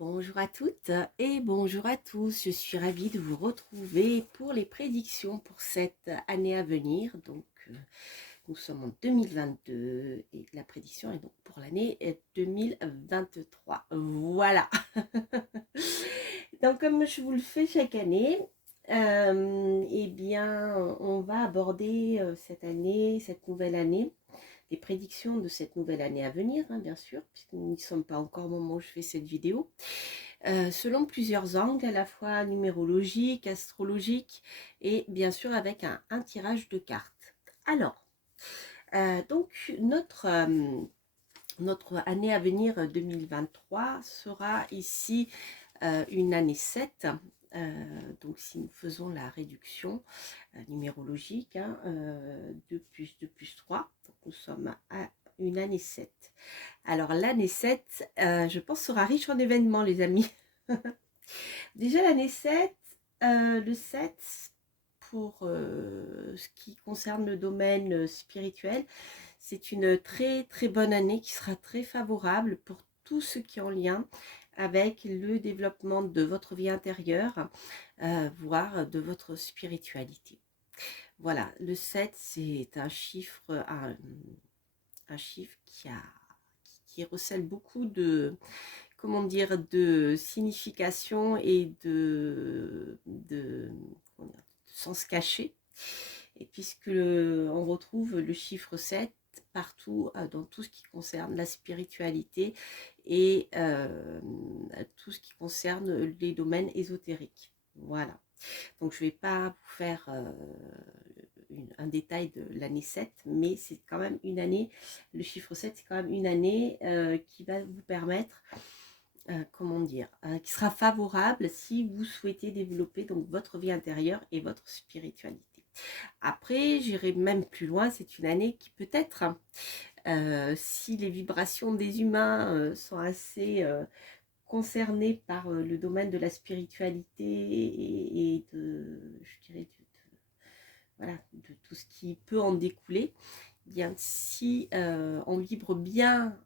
Bonjour à toutes et bonjour à tous, je suis ravie de vous retrouver pour les prédictions pour cette année à venir. Nous sommes en 2022 et la prédiction est donc pour l'année 2023. Voilà. Donc comme je vous le fais chaque année, eh bien on va aborder cette année, cette nouvelle année, les prédictions de cette nouvelle année à venir, hein, bien sûr, puisque nous n'y sommes pas encore au moment où je fais cette vidéo, selon plusieurs angles, à la fois numérologiques, astrologiques et bien sûr avec un tirage de cartes. Alors, donc notre année à venir 2023 sera ici une année 7. Donc si nous faisons la réduction numérologique, hein, 2 plus 3, donc nous sommes à une année 7. Alors l'année 7, je pense, sera riche en événements, les amis. Déjà l'année 7, le 7, pour ce qui concerne le domaine spirituel, c'est une très très bonne année qui sera très favorable pour tout ce qui est en lien avec le développement de votre vie intérieure, voire de votre spiritualité. Voilà, le 7, c'est un chiffre qui recèle beaucoup de, comment dire, de signification et comment dire, de sens caché. Et puisque on retrouve le chiffre 7 partout dans tout ce qui concerne la spiritualité et tout ce qui concerne les domaines ésotériques. Voilà. Donc je ne vais pas vous faire un détail de l'année 7, mais c'est quand même une année, le chiffre 7, c'est quand même une année qui va vous permettre, comment dire, qui sera favorable si vous souhaitez développer donc votre vie intérieure et votre spiritualité. Après, j'irai même plus loin, c'est une année qui peut-être, si les vibrations des humains sont assez concernés par le domaine de la spiritualité et de, je dirais, voilà, de tout ce qui peut en découler, bien si on vibre bien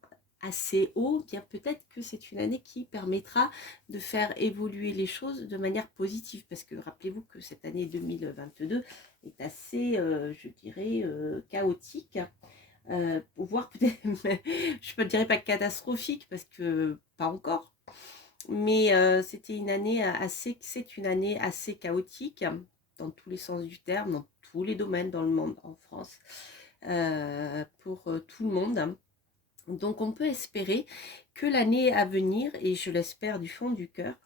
assez haut, bien peut-être que c'est une année qui permettra de faire évoluer les choses de manière positive, parce que rappelez-vous que cette année 2022 est assez, je dirais, chaotique, voire peut-être, je ne dirais pas catastrophique, parce que pas encore, mais c'est une année assez chaotique dans tous les sens du terme, dans tous les domaines dans le monde, en France, pour tout le monde. Donc on peut espérer que l'année à venir, et je l'espère du fond du cœur,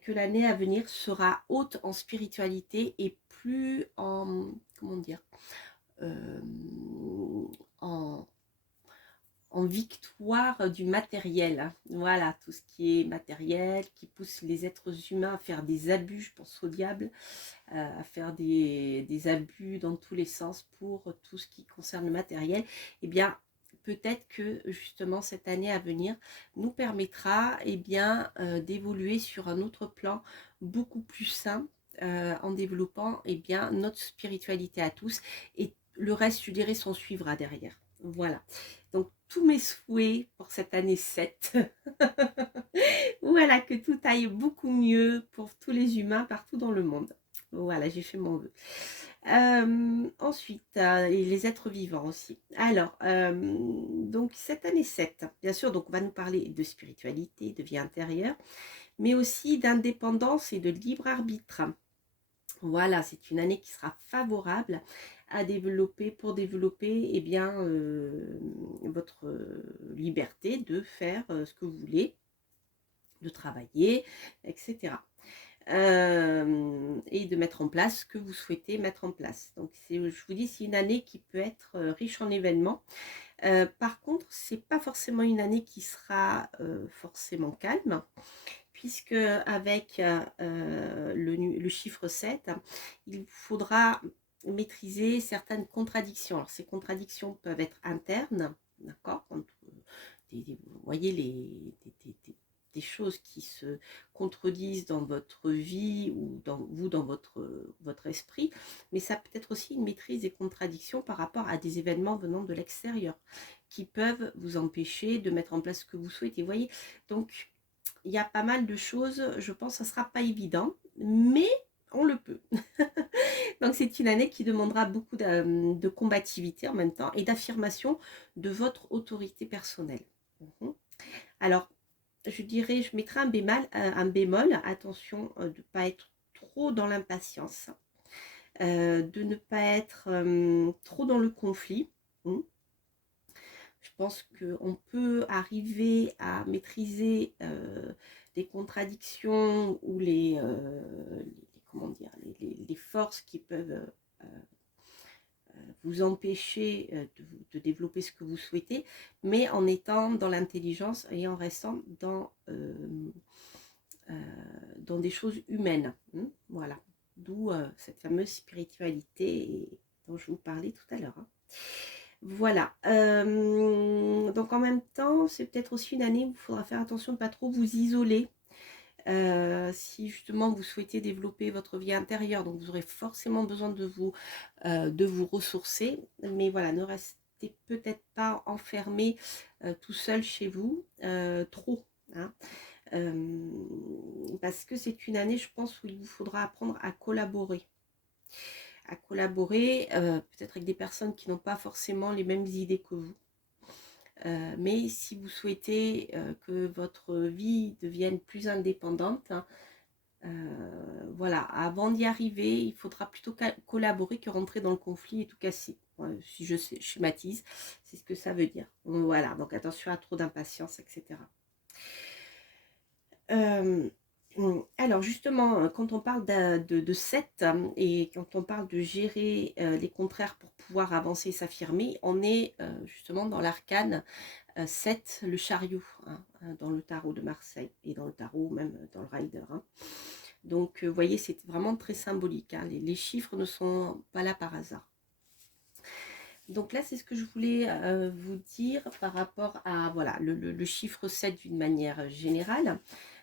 que l'année à venir sera haute en spiritualité et plus en, comment dire, euh, en, en victoire du matériel. Voilà, tout ce qui est matériel, qui pousse les êtres humains à faire des abus, je pense au diable, à faire des abus dans tous les sens pour tout ce qui concerne le matériel. Eh bien, peut-être que justement cette année à venir nous permettra d'évoluer sur un autre plan beaucoup plus sain, en développant notre spiritualité à tous, et le reste, je dirais, s'en suivra derrière. Voilà. Donc, tous mes souhaits pour cette année 7. Voilà, que tout aille beaucoup mieux pour tous les humains partout dans le monde. Voilà, j'ai fait mon vœu. Ensuite, et les êtres vivants aussi. Alors, donc cette année 7, bien sûr, donc on va nous parler de spiritualité, de vie intérieure, mais aussi d'indépendance et de libre arbitre. Voilà, c'est une année qui sera favorable à pour développer votre liberté de faire ce que vous voulez, de travailler, etc. Et de mettre en place ce que vous souhaitez mettre en place. Donc, je vous dis, c'est une année qui peut être riche en événements. Par contre, c'est pas forcément une année qui sera forcément calme, puisque avec le chiffre 7, il faudra maîtriser certaines contradictions. Alors, ces contradictions peuvent être internes, d'accord, vous voyez des choses qui se contredisent dans votre vie ou dans votre esprit, mais ça peut être aussi une maîtrise des contradictions par rapport à des événements venant de l'extérieur qui peuvent vous empêcher de mettre en place ce que vous souhaitez. Vous voyez, donc il y a pas mal de choses, je pense que ça ne sera pas évident, mais on le peut. Donc c'est une année qui demandera beaucoup de combativité en même temps et d'affirmation de votre autorité personnelle. Mhm. Alors, je dirais, je mettrai un bémol, attention de ne pas être trop dans l'impatience, de ne pas être trop dans le conflit. Mm. Je pense qu'on peut arriver à maîtriser les contradictions ou comment dire, les forces qui peuvent vous empêcher de développer ce que vous souhaitez, mais en étant dans l'intelligence et en restant dans des choses humaines. Voilà. D'où cette fameuse spiritualité dont je vous parlais tout à l'heure. Voilà. Donc en même temps, c'est peut-être aussi une année où il faudra faire attention de ne pas trop vous isoler. Si justement vous souhaitez développer votre vie intérieure, donc vous aurez forcément besoin de vous ressourcer. Mais voilà, ne restez peut-être pas enfermé tout seul chez vous, trop. Hein. Parce que c'est une année, je pense, où il vous faudra apprendre à collaborer. Peut-être avec des personnes qui n'ont pas forcément les mêmes idées que vous. Mais si vous souhaitez que votre vie devienne plus indépendante, hein, voilà, avant d'y arriver, il faudra plutôt collaborer que rentrer dans le conflit et tout casser. Si je schématise, c'est ce que ça veut dire. Voilà, donc attention à trop d'impatience, etc. Alors justement, quand on parle de 7 et quand on parle de gérer les contraires pour pouvoir avancer et s'affirmer, on est justement dans l'arcane 7, le chariot, hein, dans le tarot de Marseille et dans le tarot même dans le Rider. Hein. Donc vous voyez, c'est vraiment très symbolique. Hein. Les chiffres ne sont pas là par hasard. Donc là, c'est ce que je voulais vous dire par rapport à voilà, le chiffre 7 d'une manière générale.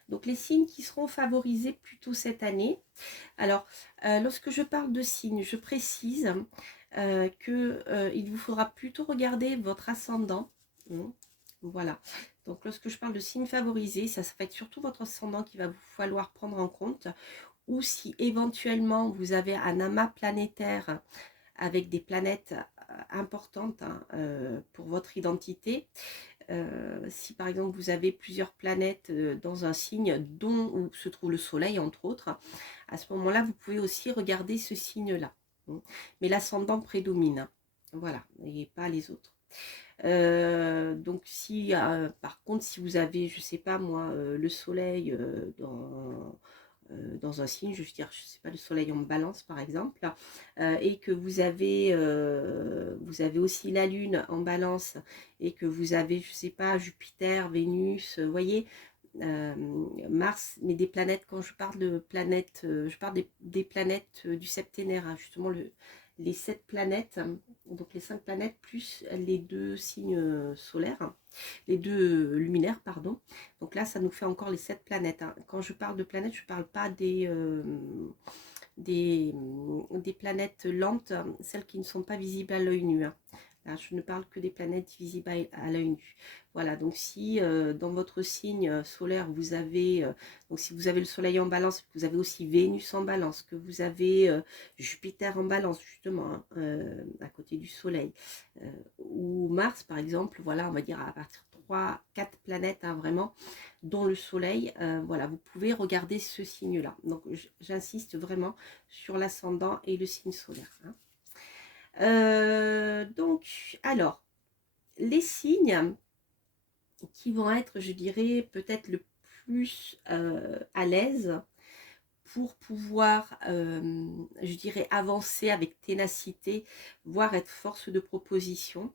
Donc les signes qui seront favorisés plutôt cette année. Alors, lorsque je parle de signes, je précise qu'il vous faudra plutôt regarder votre ascendant. Voilà. Donc lorsque je parle de signes favorisés, ça va être surtout votre ascendant qu'il va vous falloir prendre en compte. Ou si éventuellement vous avez un amas planétaire avec des planètes importantes hein, pour votre identité. Si par exemple vous avez plusieurs planètes dans un signe où se trouve le soleil entre autres, à ce moment là vous pouvez aussi regarder ce signe là, mais l'ascendant prédomine, voilà, et pas les autres. Donc si par contre si vous avez je sais pas moi le soleil dans un signe, je veux dire, je sais pas, le soleil en balance par exemple, et que vous avez aussi la lune en balance, et que vous avez, je sais pas, Jupiter, Vénus, vous voyez, Mars, mais des planètes, quand je parle de planètes, je parle des planètes du septénaire, hein, justement les 7 planètes, donc les 5 planètes plus les 2 signes solaires, les 2 luminaires, pardon. Donc là, ça nous fait encore les 7 planètes. Hein. Quand je parle de planètes, je ne parle pas des planètes lentes, celles qui ne sont pas visibles à l'œil nu. Hein. Là, je ne parle que des planètes visibles à l'œil nu. Voilà, donc si dans votre signe solaire, vous avez, donc si vous avez le soleil en balance, vous avez aussi Vénus en balance, que vous avez Jupiter en balance, justement, hein, à côté du soleil, ou Mars, par exemple, voilà, on va dire à partir de 3-4 planètes, hein, vraiment, dont le soleil, voilà, vous pouvez regarder ce signe-là. Donc, j'insiste vraiment sur l'ascendant et le signe solaire. Hein. Donc, alors, les signes qui vont être, je dirais, peut-être le plus à l'aise pour pouvoir, je dirais, avancer avec ténacité, voire être force de proposition,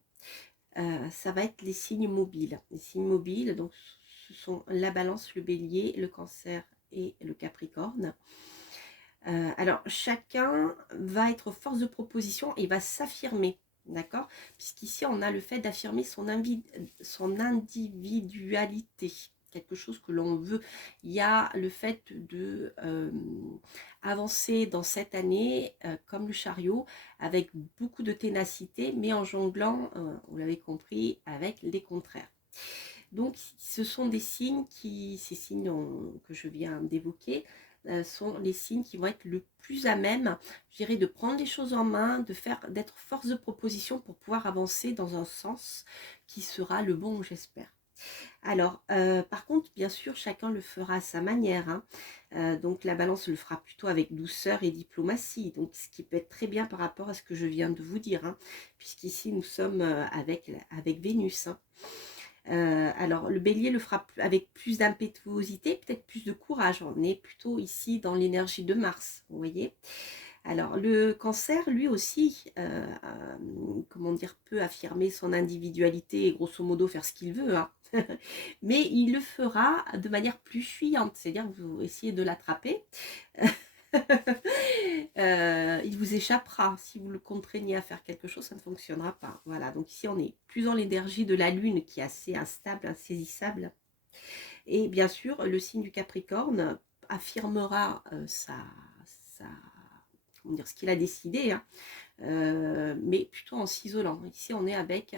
ça va être les signes mobiles. Les signes mobiles, donc, ce sont la balance, le bélier, le cancer et le capricorne. Alors, chacun va être force de proposition et va s'affirmer, d'accord? Puisqu'ici, on a le fait d'affirmer son individualité, quelque chose que l'on veut. Il y a le fait de avancer dans cette année, comme le chariot, avec beaucoup de ténacité, mais en jonglant, vous l'avez compris, avec les contraires. Donc ce sont des signes ces signes que je viens d'évoquer, sont les signes qui vont être le plus à même, je dirais, de prendre les choses en main, d'être force de proposition pour pouvoir avancer dans un sens qui sera le bon, j'espère. Alors, par contre, bien sûr, chacun le fera à sa manière, hein. Donc la balance le fera plutôt avec douceur et diplomatie, donc ce qui peut être très bien par rapport à ce que je viens de vous dire, hein, puisqu'ici nous sommes avec Vénus, hein. Alors le bélier le fera avec plus d'impétuosité, peut-être plus de courage. On est plutôt ici dans l'énergie de Mars, vous voyez. Alors le cancer, lui aussi, comment dire, peut affirmer son individualité et grosso modo faire ce qu'il veut, hein. Mais il le fera de manière plus fuyante, c'est-à-dire que vous essayez de l'attraper. Il vous échappera. Si vous le contraignez à faire quelque chose, ça ne fonctionnera pas. Voilà, donc ici on est plus dans l'énergie de la lune qui est assez instable, insaisissable. Et bien sûr, le signe du Capricorne affirmera comment dire, ce qu'il a décidé, hein, mais plutôt en s'isolant. Ici on est avec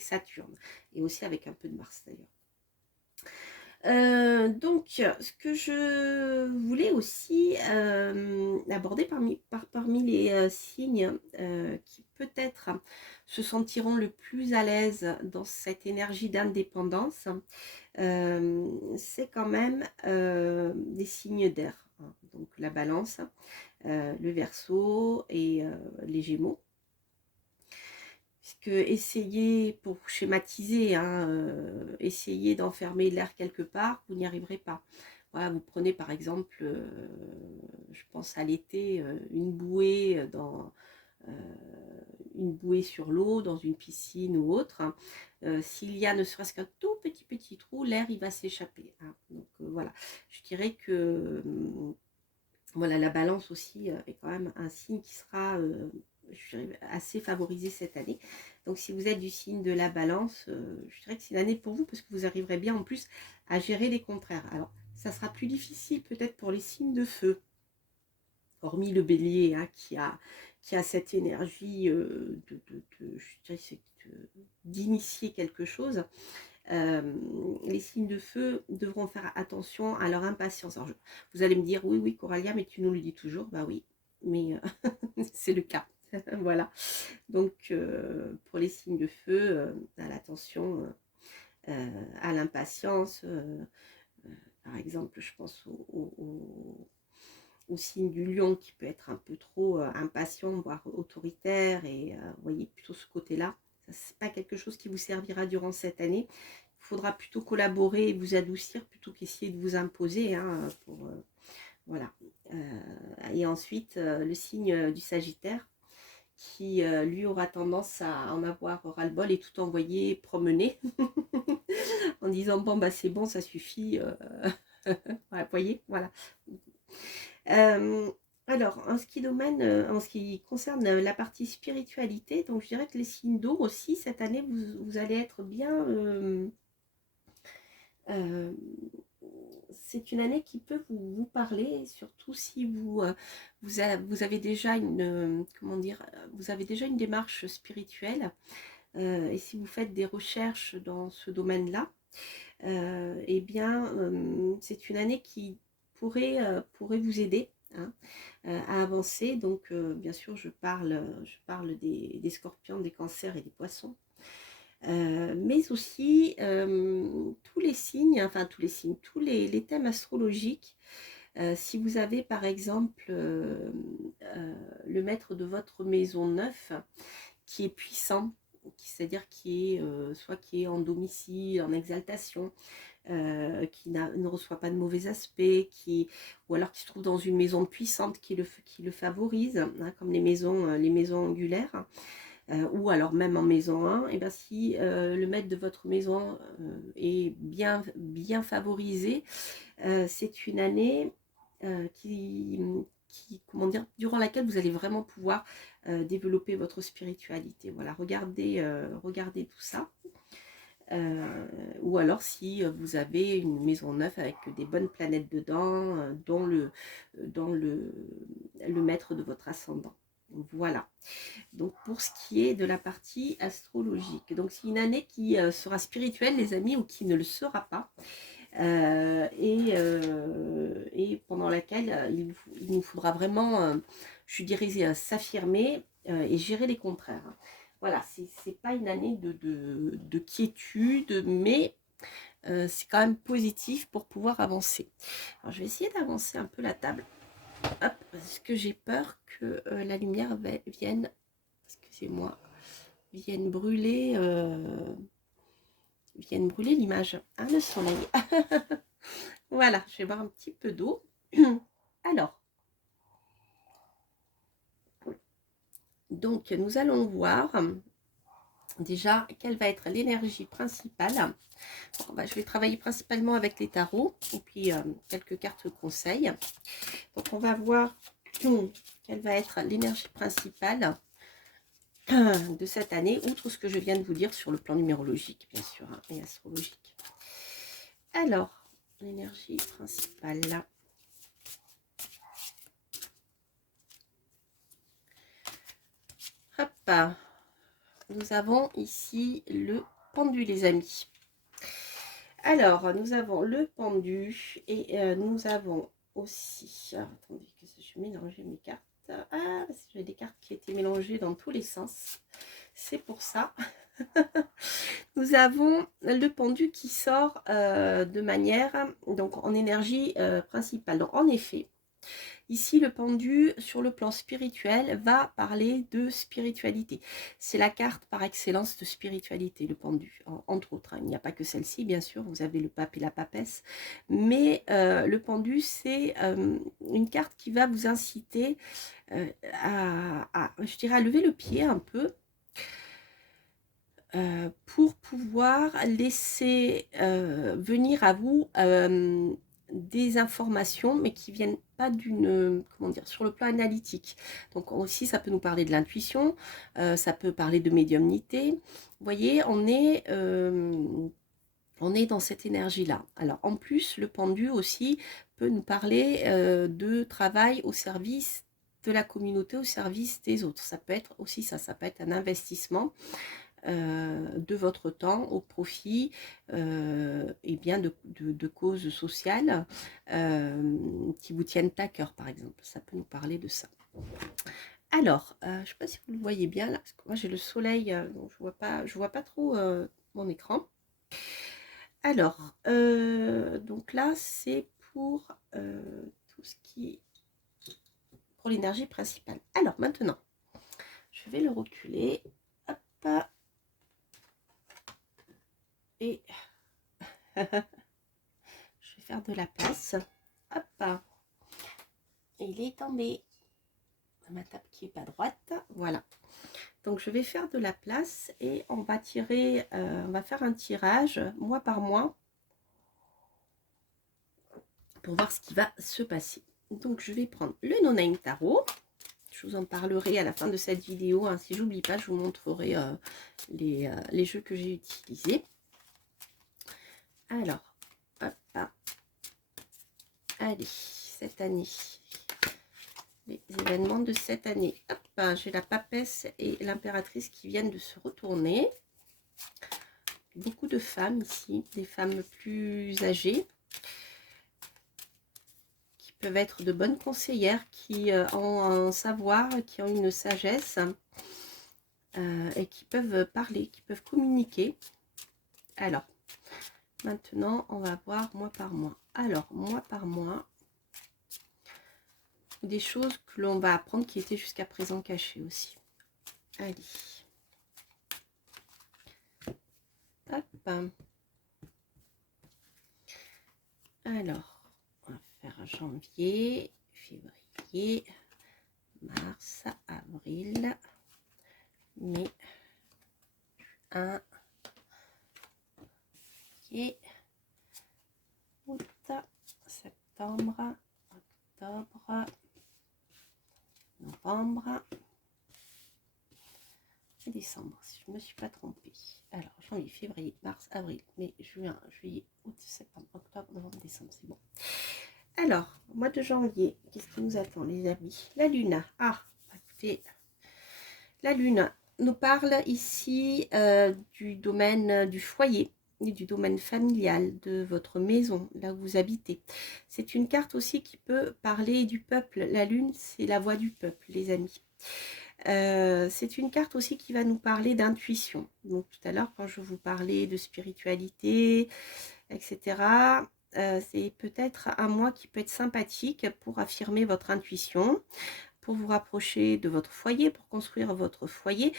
Saturne et aussi avec un peu de Mars d'ailleurs. Donc, ce que je voulais aussi aborder parmi les signes qui peut-être se sentiront le plus à l'aise dans cette énergie d'indépendance, c'est quand même des signes d'air, hein. Donc la balance, le Verseau et les Gémeaux. Puisque essayer, pour schématiser, hein, essayer d'enfermer l'air quelque part, vous n'y arriverez pas. Voilà, vous prenez par exemple, je pense à l'été, une bouée sur l'eau, dans une piscine ou autre, hein. S'il y a ne serait-ce qu'un tout petit trou, l'air il va s'échapper, hein. Donc voilà, je dirais que voilà, la balance aussi est quand même un signe qui sera je dirais, assez favorisé cette année. Donc si vous êtes du signe de la balance, je dirais que c'est une année pour vous parce que vous arriverez bien en plus à gérer les contraires. Alors ça sera plus difficile peut-être pour les signes de feu, hormis le bélier, hein, qui a cette énergie d'initier quelque chose. Les signes de feu devront faire attention à leur impatience. Alors vous allez me dire, oui, oui, Coralia, mais tu nous le dis toujours. Bah oui, mais c'est le cas. Voilà. Donc, pour les signes de feu, à l'attention, à l'impatience. Par exemple, je pense au signe du lion qui peut être un peu trop impatient, voire autoritaire. Et vous voyez, plutôt ce côté-là. C'est pas quelque chose qui vous servira durant cette année. Il faudra plutôt collaborer et vous adoucir plutôt qu'essayer de vous imposer, hein, voilà. Et ensuite, le signe du Sagittaire qui, lui, aura tendance à en avoir ras-le-bol et tout envoyer promener en disant bon, bah c'est bon, ça suffit. Voilà, vous voyez, voilà. Alors, en ce qui concerne la partie spiritualité, donc je dirais que les signes d'eau aussi, cette année, vous allez être bien... c'est une année qui peut vous parler, surtout si vous avez déjà comment dire, vous avez déjà une démarche spirituelle, et si vous faites des recherches dans ce domaine-là, eh bien, c'est une année qui pourrait vous aider, hein, à avancer. Donc, bien sûr, je parle des scorpions, des cancers et des poissons. Mais aussi tous les signes, enfin tous les thèmes astrologiques. Si vous avez par exemple le maître de votre maison 9 qui est puissant, c'est-à-dire soit qui est en domicile, en exaltation, qui ne reçoit pas de mauvais aspects, ou alors qui se trouve dans une maison puissante qui le favorise, hein, comme les maisons angulaires. Ou alors même en maison 1, et bien si le maître de votre maison est bien favorisé, c'est une année comment dire, durant laquelle vous allez vraiment pouvoir développer votre spiritualité. Voilà, regardez tout ça. Ou alors si vous avez une maison neuve avec des bonnes planètes dedans, dont le maître de votre ascendant. Voilà. Donc, pour ce qui est de la partie astrologique. Donc, c'est une année qui sera spirituelle, les amis, ou qui ne le sera pas. Et pendant laquelle il nous faudra vraiment, je dirais, s'affirmer et gérer les contraires. Voilà, c'est pas une année de quiétude, mais c'est quand même positif pour pouvoir avancer. Alors, je vais essayer d'avancer un peu la table. Hop, parce que j'ai peur que la lumière vienne, excusez-moi, vienne brûler l'image, hein, le soleil. Voilà, je vais boire un petit peu d'eau. Alors, donc nous allons voir déjà quelle va être l'énergie principale. Bon, bah, je vais travailler principalement avec les tarots et puis quelques cartes conseils. Donc on va voir quelle va être l'énergie principale de cette année, outre ce que je viens de vous dire sur le plan numérologique, bien sûr, hein, et astrologique. Alors, l'énergie principale. Hop, nous avons ici le pendu, les amis. Alors, nous avons le pendu et nous avons aussi... Alors, attendez, que je vais mélanger mes cartes. Ah, j'ai des cartes qui étaient mélangées dans tous les sens. C'est pour ça. Nous avons le pendu qui sort de manière, donc en énergie principale. Donc, en effet, ici, le pendu, sur le plan spirituel, va parler de spiritualité. C'est la carte par excellence de spiritualité, le pendu, entre autres. Hein. Il n'y a pas que celle-ci, bien sûr, vous avez le pape et la papesse. Mais le pendu, c'est une carte qui va vous inciter je dirais, à lever le pied un peu, pour pouvoir laisser venir à vous des informations, mais qui viennent pas d'une, comment dire, sur le plan analytique. Donc aussi, ça peut nous parler de l'intuition, ça peut parler de médiumnité. Vous voyez, on est dans cette énergie-là. Alors en plus, le pendu aussi peut nous parler de travail au service de la communauté, au service des autres. Ça peut être aussi ça, ça peut être un investissement de votre temps au profit et bien de causes sociales qui vous tiennent à cœur, par exemple. Ça peut nous parler de ça. Alors, je ne sais pas si vous le voyez bien là, parce que moi j'ai le soleil, donc je vois pas trop mon écran. Alors, donc là c'est pour tout ce qui pour l'énergie principale. Alors maintenant, je vais le reculer. Hop. Et je vais faire de la place. Hop. Et il est tombé. Ma table qui est pas droite. Voilà. Donc je vais faire de la place et on va tirer, on va faire un tirage mois par mois pour voir ce qui va se passer. Donc je vais prendre le No Name Tarot. Je vous en parlerai à la fin de cette vidéo. Hein. Si j'oublie pas, je vous montrerai les jeux que j'ai utilisés. Alors, hop. Allez, cette année. Les événements de cette année. Hop, j'ai la papesse et l'impératrice qui viennent de se retourner. Beaucoup de femmes ici, des femmes plus âgées, qui peuvent être de bonnes conseillères, qui ont un savoir, qui ont une sagesse et qui peuvent parler, qui peuvent communiquer. Alors, maintenant, on va voir mois par mois. Alors, mois par mois, des choses que l'on va apprendre qui étaient jusqu'à présent cachées aussi. Allez. Hop. Alors, on va faire janvier, février, mars, avril, mai, juin, juillet, août, septembre, octobre, novembre et décembre, si je ne me suis pas trompée. Alors, janvier, février, mars, avril, mai, juin, juillet, août, septembre, octobre, novembre, décembre, c'est bon. Alors, mois de janvier, qu'est-ce qui nous attend, les amis? La lune. Ah, écoutez, La Lune nous parle ici du domaine du foyer et du domaine familial, de votre maison, là où vous habitez. C'est une carte aussi qui peut parler du peuple. La Lune, c'est la voix du peuple, les amis. C'est une carte aussi qui va nous parler d'intuition. Donc tout à l'heure, quand je vous parlais de spiritualité, etc., c'est peut-être un mois qui peut être sympathique pour affirmer votre intuition, pour vous rapprocher de votre foyer, pour construire votre foyer,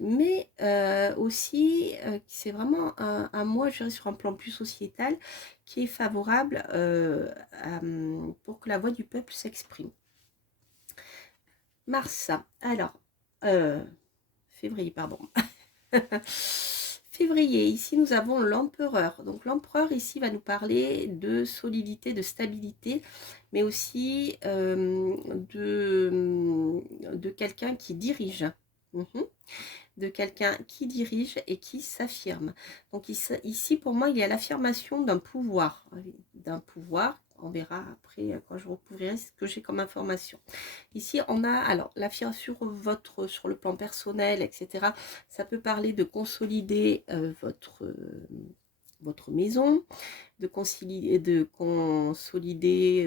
mais aussi c'est vraiment un mois, je dirais, sur un plan plus sociétal, qui est favorable pour que la voix du peuple s'exprime. Mars, alors, février, pardon. Février, ici nous avons l'empereur. Donc l'empereur ici va nous parler de solidité, de stabilité, mais aussi de quelqu'un qui dirige. De quelqu'un qui dirige et qui s'affirme. Donc ici, pour moi, il y a l'affirmation d'un pouvoir. On verra après quand je recouvrirai ce que j'ai comme information. Ici, on a alors l'affirmation sur le plan personnel, etc. Ça peut parler de consolider votre maison, de consolider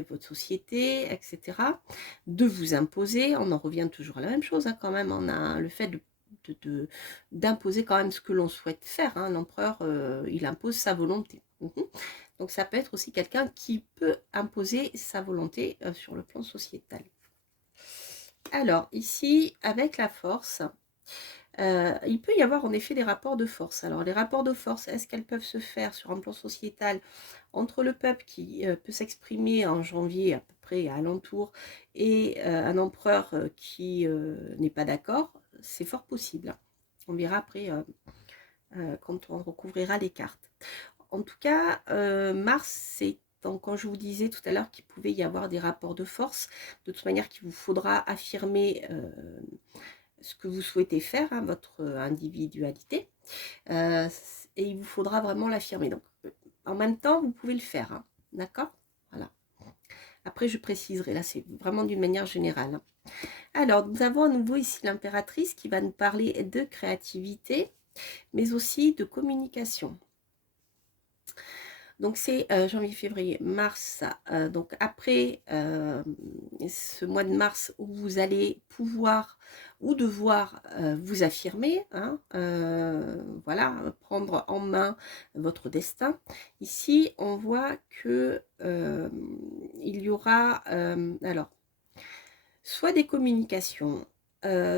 votre société, etc. De vous imposer, on en revient toujours à la même chose quand même, on a le fait d'imposer quand même ce que l'on souhaite faire, l'empereur il impose sa volonté. Donc ça peut être aussi quelqu'un qui peut imposer sa volonté sur le plan sociétal. Alors ici, avec la force, il peut y avoir en effet des rapports de force. Alors les rapports de force, est-ce qu'elles peuvent se faire sur un plan sociétal entre le peuple qui peut s'exprimer en janvier à peu près à alentour et un empereur qui n'est pas d'accord? C'est fort possible. On verra après quand on recouvrira les cartes. En tout cas, Mars, c'est donc, quand je vous disais tout à l'heure qu'il pouvait y avoir des rapports de force, de toute manière qu'il vous faudra affirmer ce que vous souhaitez faire, votre individualité, et il vous faudra vraiment l'affirmer. Donc, en même temps, vous pouvez le faire, d'accord? Voilà. Après, je préciserai, là, c'est vraiment d'une manière générale. Alors, nous avons à nouveau ici l'impératrice qui va nous parler de créativité, mais aussi de communication. Donc c'est janvier, février, mars, donc après ce mois de mars où vous allez pouvoir ou devoir vous affirmer, voilà, prendre en main votre destin. Ici, on voit que il y aura alors soit des communications,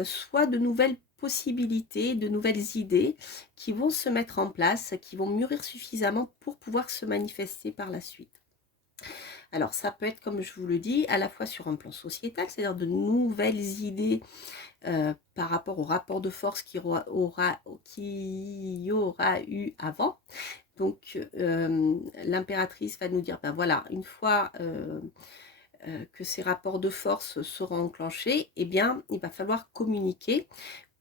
soit de nouvelles possibilités, de nouvelles idées qui vont se mettre en place, qui vont mûrir suffisamment pour pouvoir se manifester par la suite. Alors ça peut être, comme je vous le dis, à la fois sur un plan sociétal, c'est-à-dire de nouvelles idées par rapport au rapport de force qu'il y aura eu avant. Donc l'impératrice va nous dire, ben voilà, une fois que ces rapports de force seront enclenchés, eh bien, il va falloir communiquer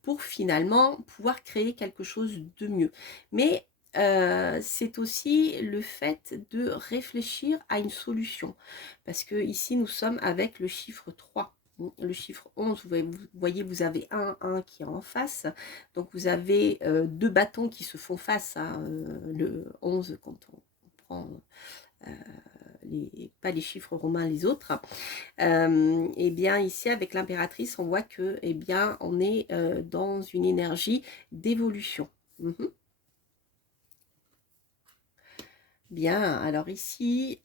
pour finalement pouvoir créer quelque chose de mieux. Mais c'est aussi le fait de réfléchir à une solution. Parce que ici, nous sommes avec le chiffre 3. Le chiffre 11, vous voyez, vous avez un qui est en face. Donc, vous avez deux bâtons qui se font face. Le 11, quand on prend pas les chiffres romains, les autres. Et bien ici avec l'impératrice, on voit que bien on est dans une énergie d'évolution. Bien, alors ici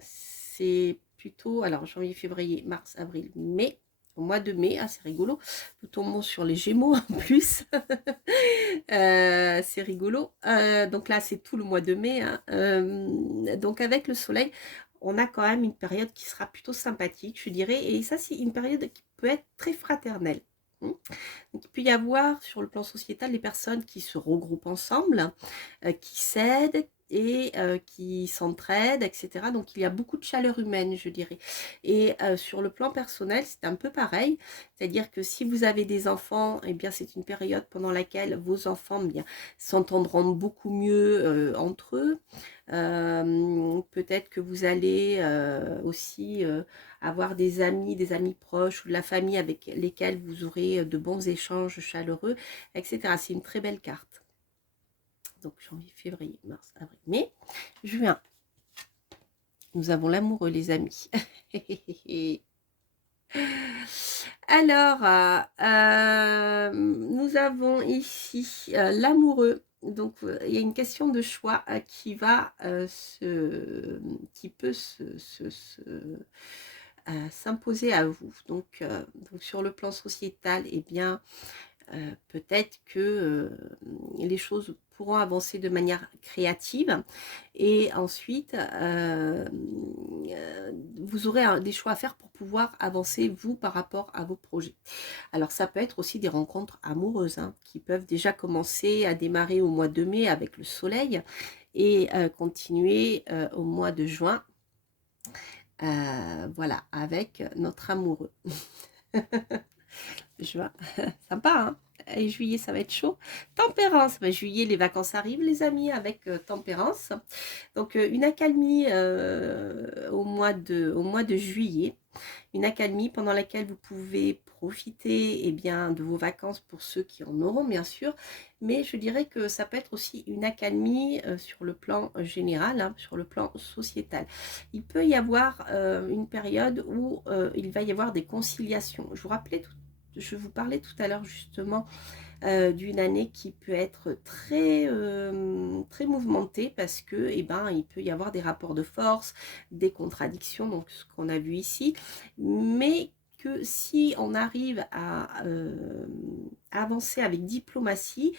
c'est plutôt alors janvier, février, mars, avril, mai. Au mois de mai, c'est rigolo, nous tombons sur les Gémeaux en plus. C'est rigolo. Donc là, c'est tout le mois de mai. Donc avec le soleil, on a quand même une période qui sera plutôt sympathique, je dirais. Et ça, c'est une période qui peut être très fraternelle. Donc, il peut y avoir sur le plan sociétal des personnes qui se regroupent ensemble, qui s'aident, et qui s'entraident, etc. Donc il y a beaucoup de chaleur humaine, je dirais. Et sur le plan personnel, c'est un peu pareil, c'est-à-dire que si vous avez des enfants, eh bien c'est une période pendant laquelle vos enfants bien s'entendront beaucoup mieux entre eux. Peut-être que vous allez aussi avoir des amis proches ou de la famille avec lesquels vous aurez de bons échanges chaleureux, etc. C'est une très belle carte. Donc janvier, février, mars, avril, mai, juin. Nous avons l'amoureux, les amis. Alors, nous avons ici l'amoureux. Donc, il y a une question de choix qui peut s'imposer à vous. Donc, sur le plan sociétal, eh bien, peut-être que les choses pourront avancer de manière créative et ensuite vous aurez des choix à faire pour pouvoir avancer vous par rapport à vos projets. Alors ça peut être aussi des rencontres amoureuses hein, qui peuvent déjà commencer à démarrer au mois de mai avec le soleil et continuer au mois de juin, voilà, avec notre amoureux. Juin, sympa, hein? Et juillet, ça va être chaud. Tempérance, ben, juillet, les vacances arrivent, les amis, avec tempérance. Donc, une accalmie au mois de juillet. Une accalmie pendant laquelle vous pouvez profiter eh bien, de vos vacances pour ceux qui en auront, bien sûr. Mais je dirais que ça peut être aussi une accalmie sur le plan général, hein, sur le plan sociétal. Il peut y avoir une période où il va y avoir des conciliations. Je vous parlais tout à l'heure justement d'une année qui peut être très mouvementée parce que eh ben, il peut y avoir des rapports de force, des contradictions, donc ce qu'on a vu ici, mais que si on arrive à avancer avec diplomatie,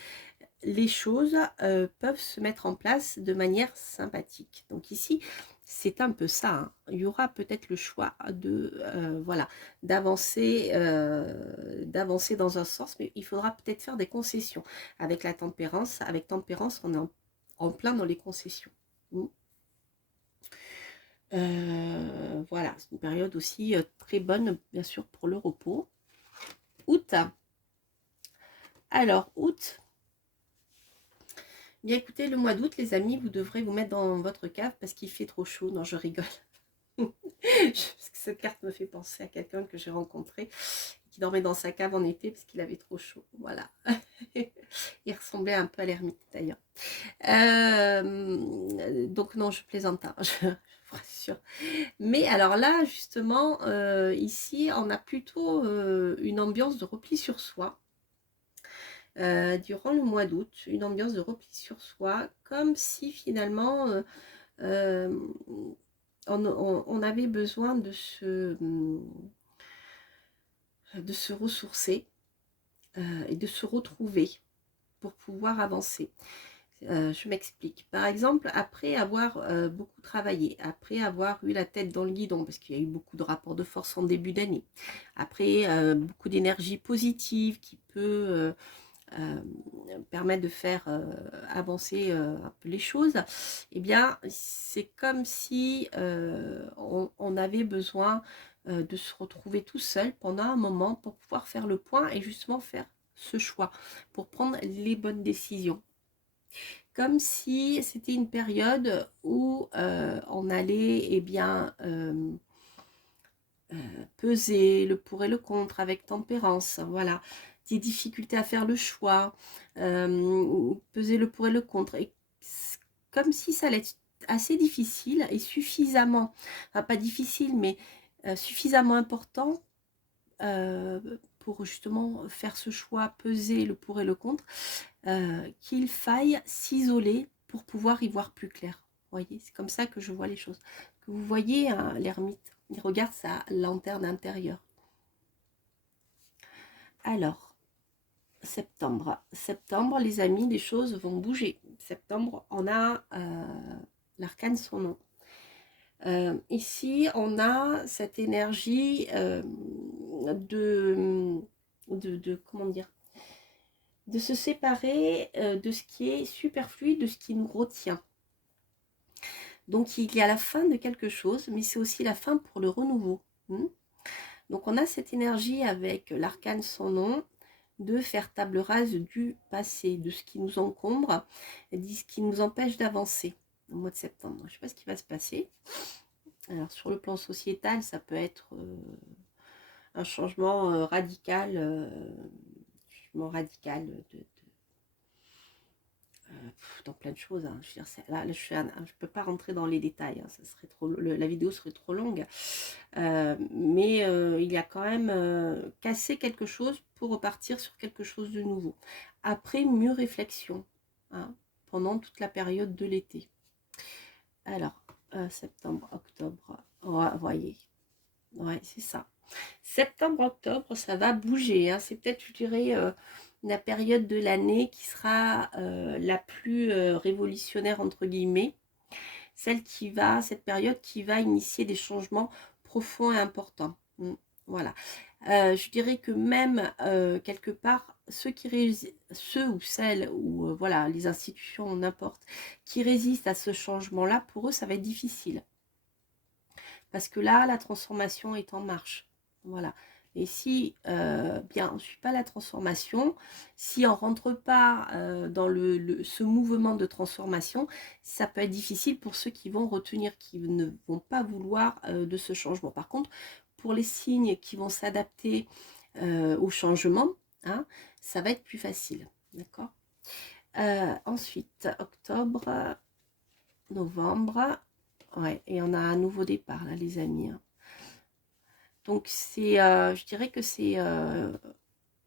les choses peuvent se mettre en place de manière sympathique. Donc ici, c'est un peu ça. Hein. Il y aura peut-être le choix de voilà, d'avancer dans un sens, mais il faudra peut-être faire des concessions. Avec la tempérance, avec tempérance, on est en plein dans les concessions. Voilà, c'est une période aussi très bonne, bien sûr, pour le repos. Août. Alors, août. Bien écoutez, le mois d'août, les amis, vous devrez vous mettre dans votre cave parce qu'il fait trop chaud. Non, je rigole. Parce que cette carte me fait penser à quelqu'un que j'ai rencontré qui dormait dans sa cave en été parce qu'il avait trop chaud. Voilà. Il ressemblait un peu à l'ermite d'ailleurs. Donc non, je plaisante, hein, je vous rassure. Mais alors là, justement, ici, on a plutôt une ambiance de repli sur soi. Durant le mois d'août, une ambiance de repli sur soi, comme si finalement on avait besoin de se ressourcer et de se retrouver pour pouvoir avancer. Je m'explique. Par exemple, après avoir beaucoup travaillé, après avoir eu la tête dans le guidon, parce qu'il y a eu beaucoup de rapports de force en début d'année, après beaucoup d'énergie positive qui peut permettre de faire avancer un peu les choses, eh bien, c'est comme si on avait besoin de se retrouver tout seul pendant un moment pour pouvoir faire le point et justement faire ce choix, pour prendre les bonnes décisions. Comme si c'était une période où on allait eh bien, peser le pour et le contre avec tempérance, voilà, des difficultés à faire le choix, peser le pour et le contre, et comme si ça allait être assez difficile et suffisamment, enfin pas difficile, mais suffisamment important pour justement faire ce choix, peser le pour et le contre, qu'il faille s'isoler pour pouvoir y voir plus clair. Vous voyez, c'est comme ça que je vois les choses. Que vous voyez hein, l'ermite, il regarde sa lanterne intérieure. Alors, septembre. Septembre, les amis, les choses vont bouger. Septembre, on a l'arcane son nom. Ici, on a cette énergie comment dire, de se séparer de ce qui est superflu, de ce qui nous retient. Donc il y a la fin de quelque chose, mais c'est aussi la fin pour le renouveau. Donc on a cette énergie avec l'arcane sans nom de faire table rase du passé, de ce qui nous encombre, de ce qui nous empêche d'avancer au mois de septembre. Je ne sais pas ce qui va se passer. Alors sur le plan sociétal, ça peut être un changement radical dans plein de choses. Hein. Je veux dire, là, je peux pas rentrer dans les détails. Hein. Ça serait trop, la vidéo serait trop longue. Mais il y a quand même cassé quelque chose pour repartir sur quelque chose de nouveau. Après mûre réflexion, hein, pendant toute la période de l'été. Alors, septembre, octobre, vous voyez, ouais, c'est ça. Septembre, octobre, ça va bouger. Hein. C'est peut-être, je dirais, la période de l'année qui sera la plus révolutionnaire, entre guillemets. Cette période qui va initier des changements profonds et importants. Voilà. Je dirais que même quelque part, ceux ou celles, ou voilà, les institutions, n'importe, qui résistent à ce changement-là, pour eux, ça va être difficile. Parce que là, la transformation est en marche. Voilà. Et si bien on ne suit pas la transformation, si on ne rentre pas dans ce mouvement de transformation, ça peut être difficile pour ceux qui vont retenir, qui ne vont pas vouloir de ce changement. Par contre, pour les signes qui vont s'adapter au changement, hein, ça va être plus facile. D'accord. Ensuite, octobre, novembre, ouais, et on a un nouveau départ là, les amis. Hein. Donc c'est, je dirais que c'est,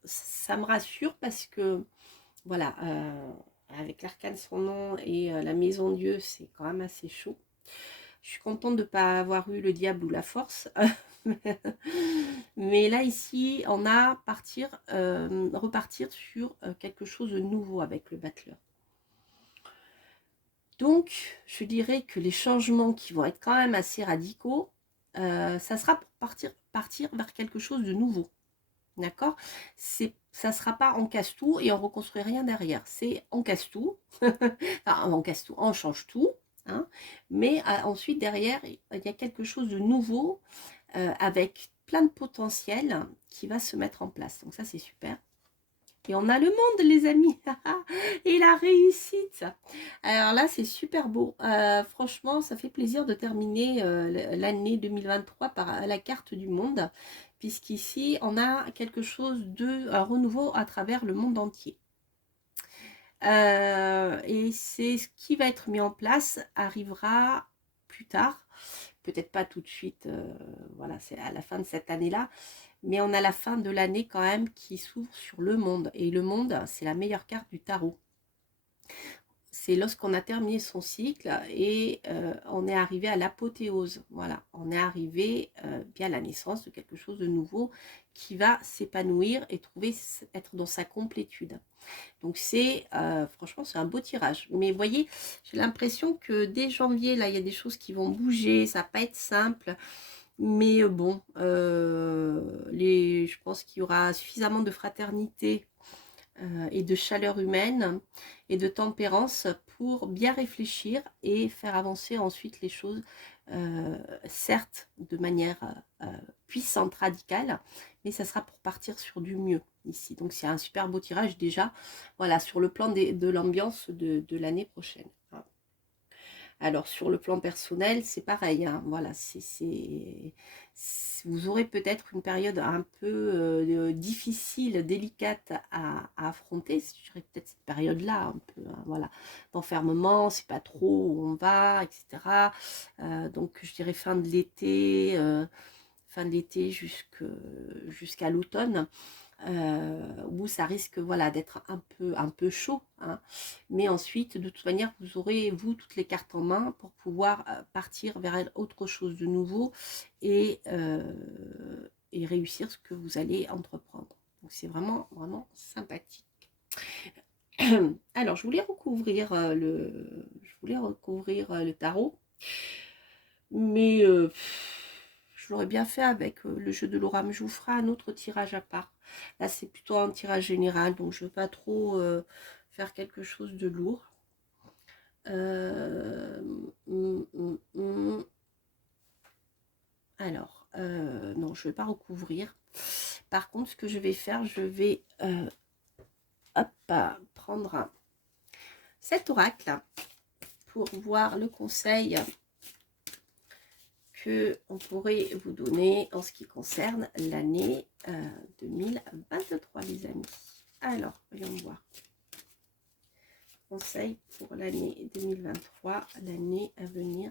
ça me rassure parce que voilà, avec l'arcane son nom et la maison Dieu, c'est quand même assez chaud. Je suis contente de ne pas avoir eu le diable ou la force. Mais là ici, on a repartir sur quelque chose de nouveau avec le battleur. Donc, je dirais que les changements qui vont être quand même assez radicaux, ça sera pour partir vers quelque chose de nouveau. D'accord. Ça ne sera pas on casse tout et on reconstruit rien derrière. C'est on casse tout. Enfin, on casse tout, on change tout. Hein, mais ensuite, derrière, il y a quelque chose de nouveau avec plein de potentiel qui va se mettre en place. Donc ça, c'est super. Et on a le monde, les amis. Et la réussite. Alors là, c'est super beau. Franchement, ça fait plaisir de terminer l'année 2023 par la carte du monde. Puisqu'ici, on a quelque chose un renouveau à travers le monde entier. Et c'est ce qui va être mis en place arrivera plus tard. Peut-être pas tout de suite. Voilà, c'est à la fin de cette année-là. Mais on a la fin de l'année quand même qui s'ouvre sur le monde. Et le monde, c'est la meilleure carte du tarot. C'est lorsqu'on a terminé son cycle et on est arrivé à l'apothéose. Voilà, on est arrivé bien à la naissance de quelque chose de nouveau qui va s'épanouir et être dans sa complétude. Donc c'est, franchement, c'est un beau tirage. Mais vous voyez, j'ai l'impression que dès janvier, là, il y a des choses qui vont bouger. Ça va pas être simple. Mais bon, je pense qu'il y aura suffisamment de fraternité et de chaleur humaine et de tempérance pour bien réfléchir et faire avancer ensuite les choses, certes de manière puissante, radicale, mais ça sera pour partir sur du mieux ici. Donc c'est un super beau tirage déjà, voilà, sur le plan de l'ambiance de l'année prochaine. Alors sur le plan personnel, c'est pareil, hein, voilà, vous aurez peut-être une période un peu difficile, délicate à affronter, je dirais peut-être cette période-là, un peu, hein, voilà, d'enfermement, c'est pas trop où on va, etc. Donc je dirais fin de l'été jusqu'à l'automne. Où ça risque, voilà, d'être un peu chaud, hein. Mais ensuite, de toute manière, vous aurez, vous, toutes les cartes en main pour pouvoir partir vers autre chose de nouveau et réussir ce que vous allez entreprendre. Donc c'est vraiment, vraiment sympathique. Alors, je voulais recouvrir le tarot, mais je l'aurais bien fait avec le jeu de l'aura, mais je vous ferai un autre tirage à part. Là, c'est plutôt un tirage général, donc je ne veux pas trop faire quelque chose de lourd. Alors, non, je ne vais pas recouvrir. Par contre, ce que je vais faire, je vais hop, prendre cet oracle pour voir le conseil que on pourrait vous donner en ce qui concerne l'année 2023, les amis. Alors, voyons voir. Conseil pour l'année 2023, l'année à venir.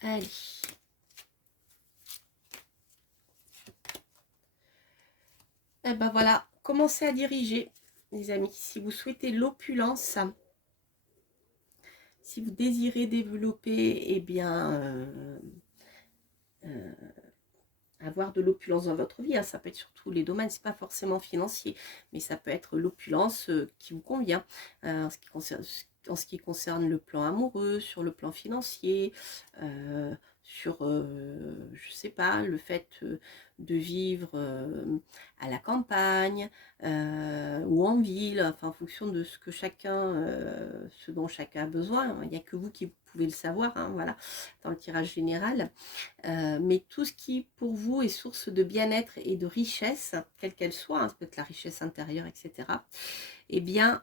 Allez. Et ben voilà, commencez à diriger, les amis. Si vous souhaitez l'opulence, si vous désirez développer, eh bien, avoir de l'opulence dans votre vie, hein, ça peut être sur tous les domaines, c'est pas forcément financier, mais ça peut être l'opulence qui vous convient, en ce qui concerne le plan amoureux, sur le plan financier, sur, je sais pas, le fait de vivre à la campagne ou en ville, enfin en fonction de ce que chacun, ce dont chacun a besoin. Il n'y a que vous qui pouvez le savoir, hein, voilà, dans le tirage général. Mais tout ce qui pour vous est source de bien-être et de richesse, quelle qu'elle soit, hein, ça peut être la richesse intérieure, etc. Eh bien,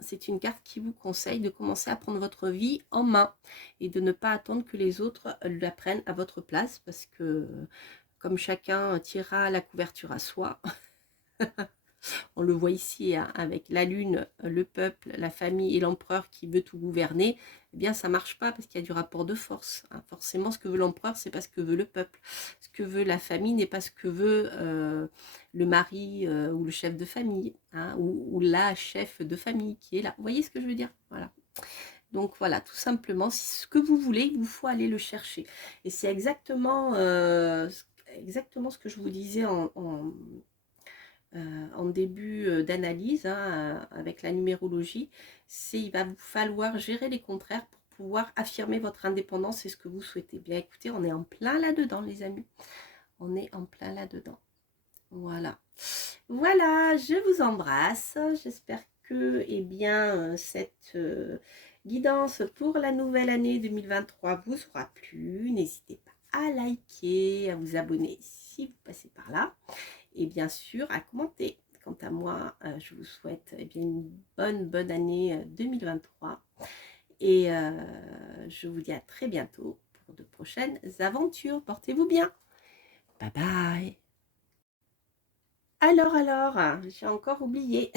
c'est une carte qui vous conseille de commencer à prendre votre vie en main et de ne pas attendre que les autres la prennent à votre place, parce que comme chacun tirera la couverture à soi, on le voit ici hein, avec la lune, le peuple, la famille et l'empereur qui veut tout gouverner, eh bien ça marche pas parce qu'il y a du rapport de force. Hein. Forcément, ce que veut l'empereur, c'est pas ce que veut le peuple. Ce que veut la famille n'est pas ce que veut le mari ou le chef de famille, hein, ou la chef de famille qui est là. Vous voyez ce que je veux dire? Voilà. Donc voilà, tout simplement, si ce que vous voulez, il vous faut aller le chercher. Et c'est exactement, exactement ce que je vous disais en début d'analyse hein, avec la numérologie, c'est il va vous falloir gérer les contraires pour pouvoir affirmer votre indépendance et ce que vous souhaitez. Bien écoutez, on est en plein là-dedans les amis, on est en plein là-dedans. Voilà, voilà, je vous embrasse, j'espère que eh bien, cette guidance pour la nouvelle année 2023 vous aura plu. N'hésitez pas à liker, à vous abonner si vous passez par là. Et bien sûr à commenter. Quant à moi, je vous souhaite eh bien, une bonne année 2023 et je vous dis à très bientôt pour de prochaines aventures. Portez-vous bien. Bye bye. Alors, j'ai encore oublié.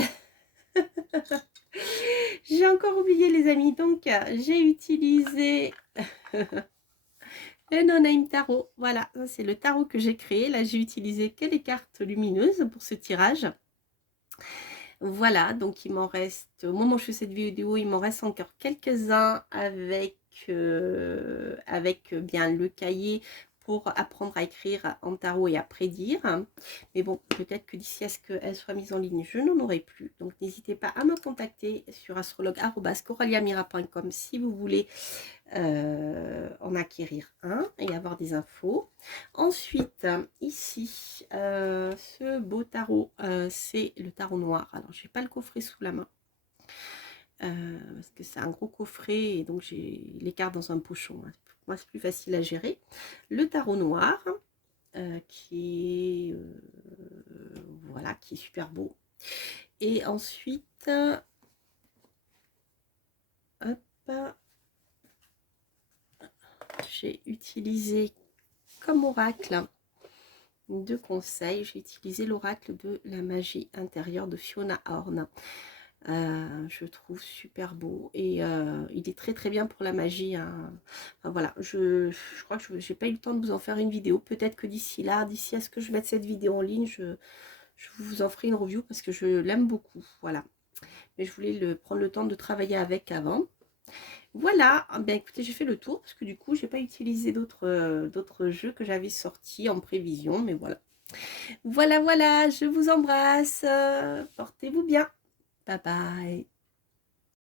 J'ai encore oublié les amis. Donc, j'ai utilisé le No-Name Tarot. Voilà, c'est le tarot que j'ai créé. Là, j'ai utilisé que les cartes lumineuses pour ce tirage. Voilà, donc il m'en reste, au moment où je fais cette vidéo, il m'en reste encore quelques-uns avec, bien le cahier pour apprendre à écrire en tarot et à prédire. Mais bon, peut-être que d'ici à ce qu'elle soit mise en ligne, je n'en aurai plus. Donc n'hésitez pas à me contacter sur astrologue@coraliamira.com si vous voulez en acquérir un et avoir des infos. Ensuite, ici, ce beau tarot, c'est le tarot noir. Alors, je n'ai pas le coffret sous la main. Parce que c'est un gros coffret et donc j'ai les cartes dans un pochon. Hein. Pour moi, c'est plus facile à gérer. Le tarot noir, qui est voilà, qui est super beau. Et ensuite, hop, j'ai utilisé comme oracle de conseils, j'ai utilisé l'oracle de la magie intérieure de Fiona Horn. Je trouve super beau et il est très bien pour la magie hein. Enfin, voilà, je crois que j'ai pas eu le temps de vous en faire une vidéo, peut-être que d'ici à ce que je mette cette vidéo en ligne, je vous en ferai une review parce que je l'aime beaucoup, voilà, mais je voulais prendre le temps de travailler avec avant. Voilà, bien écoutez, j'ai fait le tour parce que du coup j'ai pas utilisé d'autres jeux que j'avais sortis en prévision, mais voilà. Voilà, je vous embrasse, portez-vous bien, bye bye.